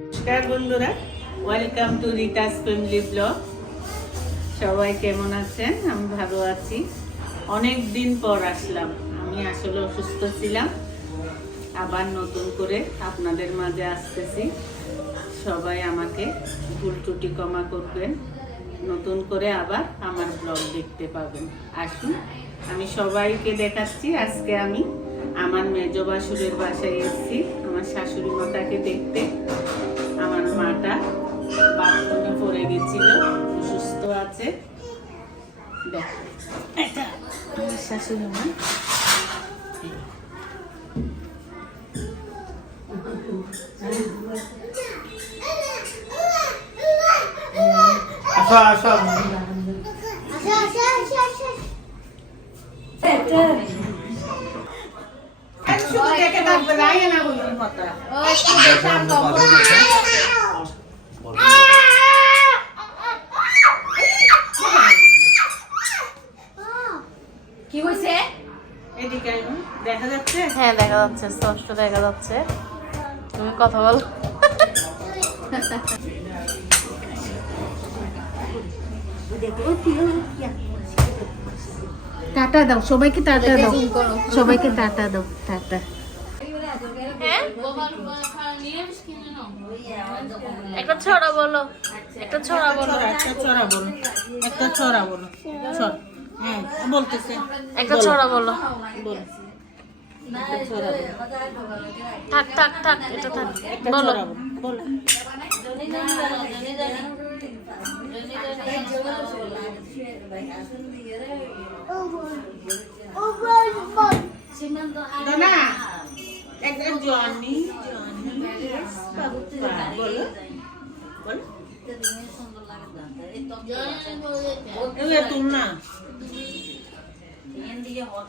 নমস্কার বন্ধুরা, welcome to রিতাস family blog. সবাই কেমন আছেন? আমি ভালো আছি। অনেক দিন পর আসলাম। আমি আসলে অসুস্থ ছিলাম, আবার নতুন করে আপনাদের মাঝে আসতেছি। সবাই আমাকে ভুল ত্রুটি ক্ষমা করবেন। নতুন করে আবার আমার ব্লগ দেখতে পাবেন। আসুন, আমি সবাইকে দেখাচ্ছি। আজকে আমি আমার মেজ বাসুরের বাসায় এসেছি আমার শাশুড়ি মাতাকে দেখতে। আমার মাটা বাথরুমে পড়ে গেছিল, অসুস্থ আছে। দেখো, এটা আমার শাশুড়ি মা। শুধু দেখে থাকবে, রায় না বলুন কথা। কি হয়েছে? এদিকে দেখা যাচ্ছে? হ্যাঁ দেখা যাচ্ছে, স্পষ্ট দেখা যাচ্ছে। তুমি কথা বলো। টাটা দাও সবাইকে, টাটা দাও সবাইকে, টাটা দাও, টাটা। একটা ছড়া বলো, একটা ছড়া বলো, একটা ছড়া বলো, একটা ছড়া বলো। ছড়া, হ্যাঁ বলতেছে। একটা ছড়া বলো। বল, একটা ছড়া বলো। থাক থাক থাক, এটা থাক, একটা বলো। ছড়া বলো, বলো। না, একটা জনি জনি বলো, বলো। তুমি না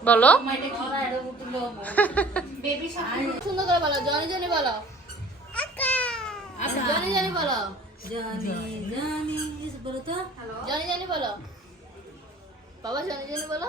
বলো সুন্দর করে বলো, জনি জনি বলো, জনি জনি বলো, জনি জনি বলো, বাবা জনি জনি বলো।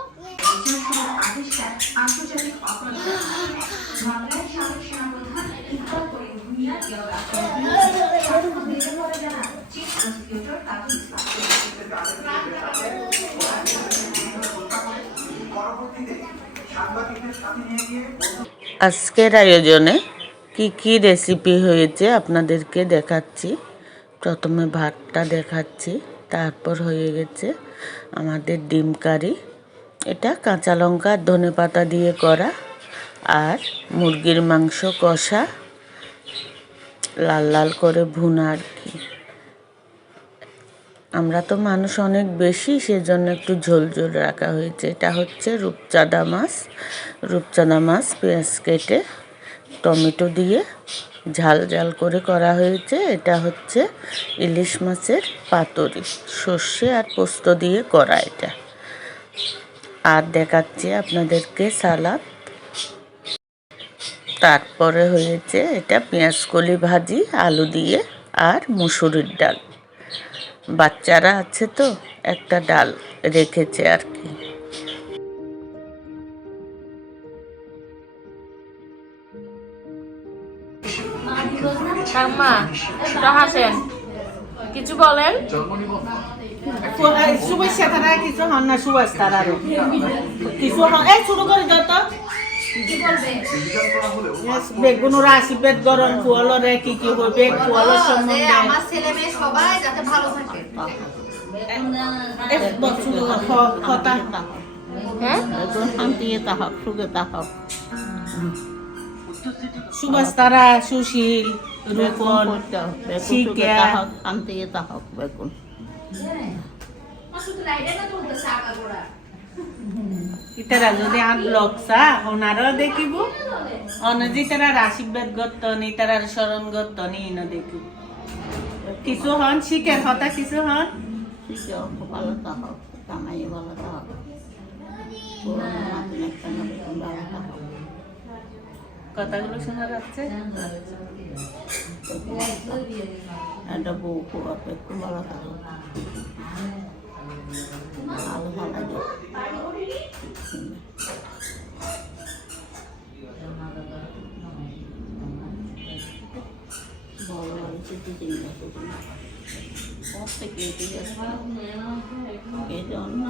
আজকের আয়োজনে কি কি রেসিপি হয়েছে আপনাদেরকে দেখাচ্ছি। প্রথমে ভাতটা দেখাচ্ছি, তারপর হয়ে গেছে আমাদের ডিম কারি। এটা কাঁচা লঙ্কা ধনেপাতা দিয়ে করা, আর মুরগির মাংস কষা, লাল লাল করে ভুনা আর কি। আমরা তো মানুষ অনেক বেশি, সেজন্য একটু ঝোল ঝোল রাখা হয়েছে। এটা হচ্ছে রূপচাঁদা মাছ। রূপচাঁদা মাছ পেঁয়াজ কেটে টমেটো দিয়ে ঝাল ঝাল করে করা হয়েছে। এটা হচ্ছে ইলিশ মাছের পাতুরি, সর্ষে আর পোস্ত দিয়ে করা এটা। আর দেখাচ্ছি আপনাদেরকে সালাদ। তারপরে হয়েছে এটা পেঁয়াজকলি ভাজি আলু দিয়ে, আর মুসুরির ডাল। বাচ্চারা আছে তো একটা ডাল রেখেছে আর কি। মা হাসেন, কিছু বলেন। শুভেচ্ছা তারা কিছু হন না, সুভাষ তারা কিছু এই শুরু করে যত বেগুনের আশীর্বাদ গরম ফুয়ালরে কি কি হইবে, ফুয়ালোর সম্বন্ধে আমার ছেলে মেয়ে সবাই যাতে ভালো থাকে। কথা হ্যাঁ শান্তি তাহক, সুখে তাহক। সুভাষ তারা, সুশীল, রূপন, শিকা, শান্তি তাহক বেগুন। ইতারা যদি আর লগসা ওনারও দেখিব, অনজি তারার আশীর্বাদ গত্তন, ইতারার স্মরণ গত্তন ইন দেখিব। কিছু হন শিখের হতা, কিছু হন শিখে ভালো তাহক, কামাই ভালো তাহক, কথাগুলো শোনা যাচ্ছে। একটা বউ খুব একটু ভালো থাকো, ভালো ভালো প্রত্যেকে এই জন্য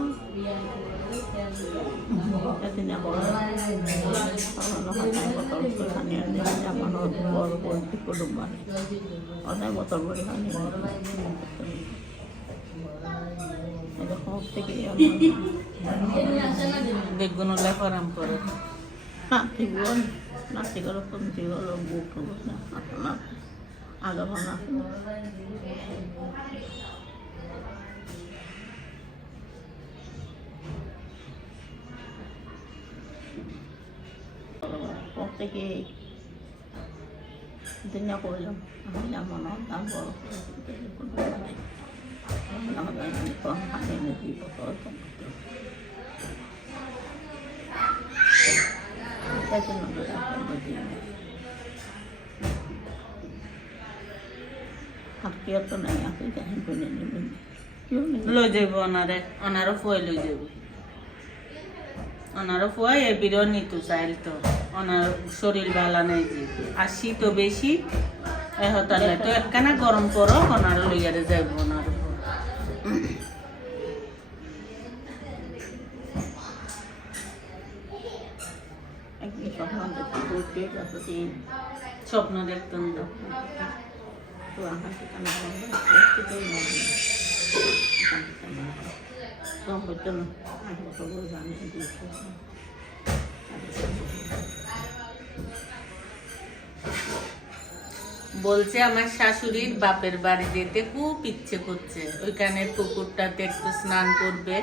বেগুন লেফারাম করে নাতি করে কমতি হলো বুক না আগা ভাঙা প্রত্যেকে দিনা করলাম আমি যেমন দাম বড় লই যাব অনারও ফুয়াই লই যাব অনারও ফুয়াই এবিরও নিতু চাইল তো অনার শরীর বালা নেই যে আর শীতও বেশি এহতালে তো একখানা গরম করো অনারও লইয়ারে যাইব অনার স্বপ্ন দেখতেন বলছে আমার শাশুড়ির বাপের বাড়ি যেতে খুব ইচ্ছে করছে, ওইখানে পুকুরটাতে একটু স্নান করবে।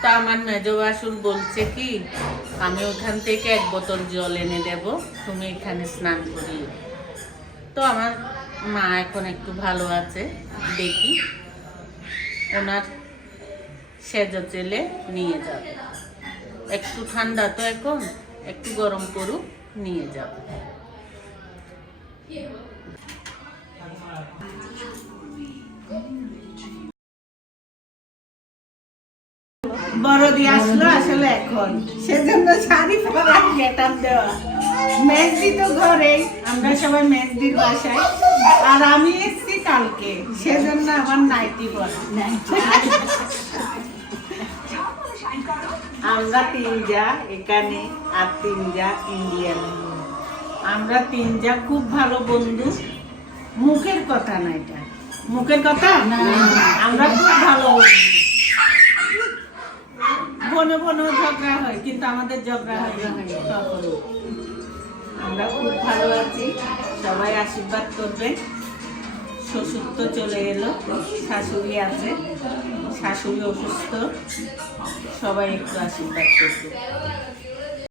তা আমার মেজ বাসুর বলছে কি আমি ওখান থেকে 1 বোতল জল এনে দেব, তুমি এখানে স্নান করিও। তো আমার মা এখন একটু ভালো আছে, দেখি ওনার সেজো চেলে নিয়ে যাবে। একটু ঠান্ডা তো এখন, একটু গরম করুক, নিয়ে যাবে। বড়দি আসলো আসলে এখন, সেজন্য শাড়ি পরা গেটআপ দেওয়া। মেজদি তো ঘরে, আমরা সবাই মেজদির বাসায়, আর আমি এসছি কালকে, সেজন্য আমার নাইটি পরা। আমরা 3 যা এখানে, আর 3 যা ইন্ডিয়ান। আমরা 3 যা খুব ভালো বন্ধু। মুখের কথা না, এটা মুখের কথা না, আমরা খুব ভালো বন্ধু। বনে বনেও ঝগড়া হয়, কিন্তু আমাদের ঝগড়া হয় না। আমরা খুব ভালো আছি, সবাই আশীর্বাদ করবে। শ্বশুর তো চলে এলো, শাশুড়ি আছে, শাশুড়ি অসুস্থ, সবাই একটু আশীর্বাদ করবে।